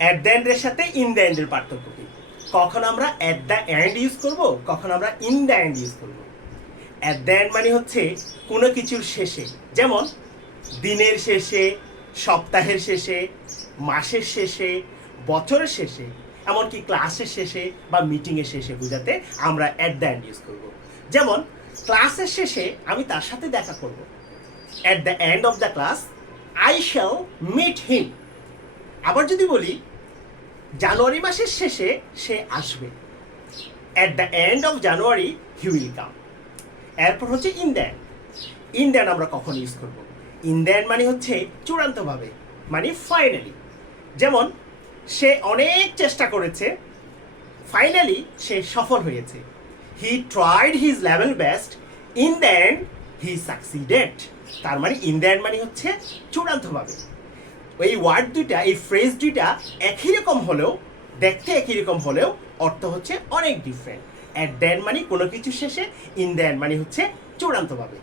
At the এন্ডের সাথে in the এন্ডের পার্থক্য কি? কখন আমরা অ্যাট দ্য এন্ড ইউজ করব, কখন আমরা ইন দ্য এন্ড ইউজ করব। অ্যাট দ্য এন্ড মানে হচ্ছে কোনো কিছুর শেষে, যেমন দিনের শেষে, সপ্তাহের শেষে, মাসের শেষে, বছরের শেষে, এমনকি ক্লাসের শেষে বা মিটিংয়ের শেষে বোঝাতে আমরা অ্যাট দ্য এন্ড ইউজ করব। যেমন ক্লাসের শেষে আমি তার সাথে দেখা করব, at the end of the class I shall meet him. আবার যদি বলি জানুয়ারি মাসের শেষে সে আসবে, at the end of January he will come. এরপর হচ্ছে in the end. In the end আমরা কখন ইউজ করব? ইন দ্য এন্ড মানে হচ্ছে চূড়ান্তভাবে, মানে ফাইনালি। যেমন সে অনেক চেষ্টা করেছে, ফাইনালি সে সফল হয়েছে। He tried his level best, in the end he succeeded. তার মানে ইন দ্য এন্ড মানে হচ্ছে চূড়ান্তভাবে। এই ওয়ার্ড দুইটা, এই ফ্রেজ দুইটা একই রকম হলেও, দেখতে একই রকম হলেও অর্থ হচ্ছে অনেক ডিফারেন্ট। অ্যাট দ্য এন্ড মানে কোনো কিছু শেষে, ইন দ্য এন্ড মানে হচ্ছে চূড়ান্তভাবে।